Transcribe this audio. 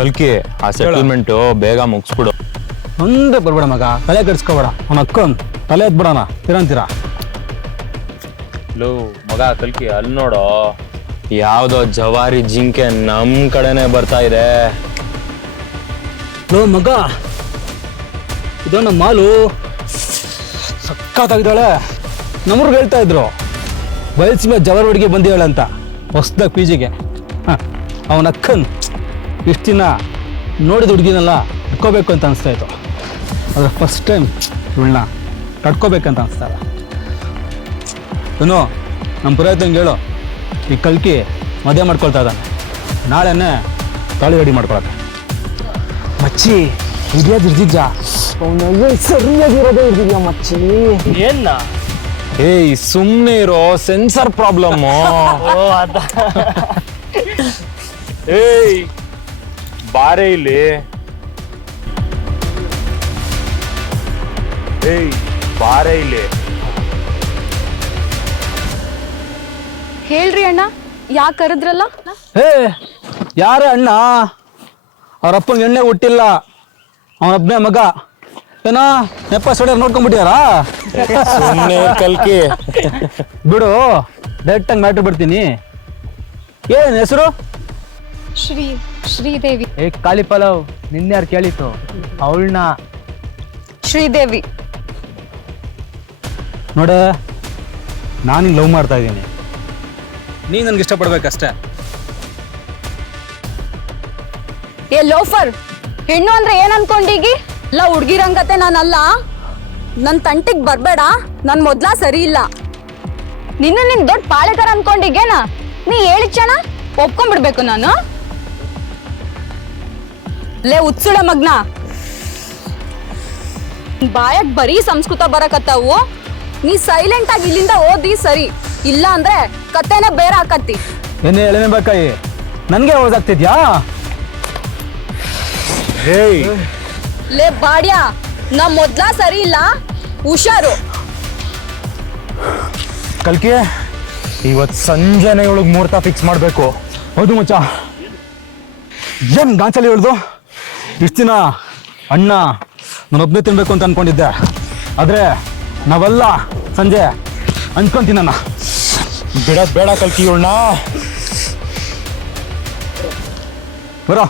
ಕಲ್ಕಿ ಆ ಸೆಟಲ್ಮೆಂಟ್ ಬೇಗ ಮುಗಿಸ್ಬಿಡು. ಒಂದೇ ಬರ್ಬೇಡ ಮಗ, ತಲೆ ಕೆಡ್ಸ್ಕೊಬೇಡ. ಅವನ ಅಕ್ಕನ್ ತಲೆ ಎತ್ಬಿಡೋಣ ತಿರಂತೀರ. ಲೋ ಮಗ ಕಲ್ಕಿ ಅಲ್ಲಿ ನೋಡೋ, ಯಾವ್ದೋ ಜವಾರಿ ಜಿಂಕೆ ನಮ್ ಕಡೆನೆ ಬರ್ತಾ ಇದೆ. ಲೋ ಮಗ, ಇದೋ ನಮ್ಮ ಮಾಲು ಸಕ್ಕತ್ತಾಗಿದ್ದಾಳೆ. ನಮ್ಮೂರ್ಗೆ ಹೇಳ್ತಾ ಇದ್ರು ಬಯಲ್ಸಿಮೆ ಜವಾರಿ ಹುಡುಗಿ ಬಂದಿದ್ದಾಳೆ ಅಂತ ಹೊಸ್ದಾಗಿ ಪಿ ಜಿಗೆ. ಅವನ ಅಕ್ಕನ್ ಇಷ್ಟು ದಿನ ನೋಡಿದ ಹುಡುಗಿನೆಲ್ಲ ಇಟ್ಕೋಬೇಕು ಅಂತ ಅನಿಸ್ತಾ ಇತ್ತು. ಆದರೆ ಫಸ್ಟ್ ಟೈಮ್ ಇವಳನ್ನ ಕಟ್ಕೋಬೇಕಂತ ಅನಿಸ್ತಾರೆ. ಏನೋ ನಮ್ಮ ಪುರೋಹಿತಂಗೆ ಹೇಳು, ಈ ಕಲ್ಕಿ ಮದುವೆ ಮಾಡ್ಕೊಳ್ತಾ ಇದ್ದಾನೆ, ನಾಳೆನೇ ತಾಳಿ ರೆಡಿ ಮಾಡ್ಕೊಳಕ್ಕೆ. ಮಚ್ಚಿ ಹಿಡಿಯೋದು ಹಿಡ್ದಿದ್ದ ಅವನ ಸರಿಯಾಗಿರೋದೇ ಹಿಡ್ದಿದ್ಯಾ ಮಚ್ಚಿ. ಏನ್ನ ಏಯ್ ಸುಮ್ನೆ ಇರೋ, ಸೆನ್ಸರ್ ಪ್ರಾಬ್ಲಮ್. ಏಯ್ ಬಾರೆ ಇಲ್ಲಿ. ಏಯ್ ಬಾರೆ ಇಲ್ಲಿ. ಹೇಳ್ರಿ ಅಣ್ಣ, ಯಾಕೆ ಕರೆದ್ರಲ್ಲ? ಹೇ ಯಾರೇ ಅಣ್ಣ? ಅವ್ರಪ್ಪಂಗೆ ಎಣ್ಣೆ ಹುಟ್ಟಿಲ್ಲ, ಅವನೊಬ್ಬನೇ ಮಗ. ಏನೋ ನೆಪ ಸೊಡೆ ನೋಡ್ಕೊಂಡ್ಬಿಟ್ಯಾರಾ? ಸುಮ್ನೆ ಕಲ್ಕಿ. ಬಿಡು, ಡೈರೆಕ್ಟಾಗಿ ಮ್ಯಾಟ್ರ್ ಬಿಡ್ತೀನಿ. ಏನ್ ಹೆಸರು? ಶ್ರೀದೇವಿ. ಏ ಕಾಳಿ ಪಲಾವ್, ನಿನ್ಯಾರು ಕೇಳಿತ್ತು? ಅವಳನ್ನ ಶ್ರೀದೇವಿ. ನೋಡೆ, ನಾನು ಹಿಂಗೆ ಲವ್ ಮಾಡ್ತಾ ಇದ್ದೀನಿ, ನೀ ನನ್ಗೆ ಇಷ್ಟಪಡ್ಬೇಕಷ್ಟೇ. ಏ ಲೋಫರ್, ಹೆಣ್ಣು ಅಂದ್ರೆ ಏನ್ ಅನ್ಕೊಂಡೀಗಿ? ಇಲ್ಲ ಹುಡ್ಗಿರಂಗತೆ ನಾನಲ್ಲ, ನನ್ ತಂಟಿಗ್ ಬರ್ಬೇಡ. ನನ್ ಮೊದ್ಲ ಸರಿ ಇಲ್ಲ. ನಿನ್ನ ದೊಡ್ಡ ಪಾಳೆಗಾರ ಅನ್ಕೊಂಡಿಗೇನ? ನೀ ಹೇಳಿದ ಕ್ಷಣ ಒಪ್ಕೊಂಡ್ಬಿಡ್ಬೇಕು ನಾನು? ಲೇ ಉತ್ಸುಳ ಮಗ್ನ, ಬಾಯಕ್ ಬರೀ ಸಂಸ್ಕೃತ ಬರಕತ್ತಾವು. ನೀ ಸೈಲೆಂಟ್ ಆಗಿ ಇಲ್ಲಿಂದ ಓದಿ ಸರಿ, ಇಲ್ಲ ಅಂದ್ರೆ ಕತೆನ ಬೇರೆ ಹಾಕತ್ತಿ. ಏನೇ ಎಳೆನೆ ಬೇಕಾಯಿ, ನನಗೆ ಓದಾಗ್ತಿದ್ಯಾ? ಹೇಯ್ ಲೇ ಬಾಡ್ಯಾ, ನಾ ಮೊದ್ಲ ಸರಿ ಇಲ್ಲ, ಹುಷಾರು. ಕಲ್ಕಿ, ಇವತ್ತು ಸಂಜೆನೆ ಇವಳಿಗೆ ಮುಹೂರ್ತ ಫಿಕ್ಸ್ ಮಾಡಬೇಕು. ಹೌದು ಮಚ್ಚ, ಏನ್ ಗಾಂಚಲಿ ಹೇಳ್ದು? ಇಷ್ಟು ದಿನ ಅಣ್ಣ ನಾನೊಬ್ಬನೇ ತಿನ್ಬೇಕು ಅಂತ ಅನ್ಕೊಂಡಿದ್ದೆ, ಆದ್ರೆ ನಾವೆಲ್ಲ ಸಂಜೆ ಹಂಚ್ಕೊಂತೀನಣ್ಣ. ಬಿಡೋದ್ ಬೇಡ ಕಲ್ಕಿ ಇವಳನ್ನ. ಬರೋ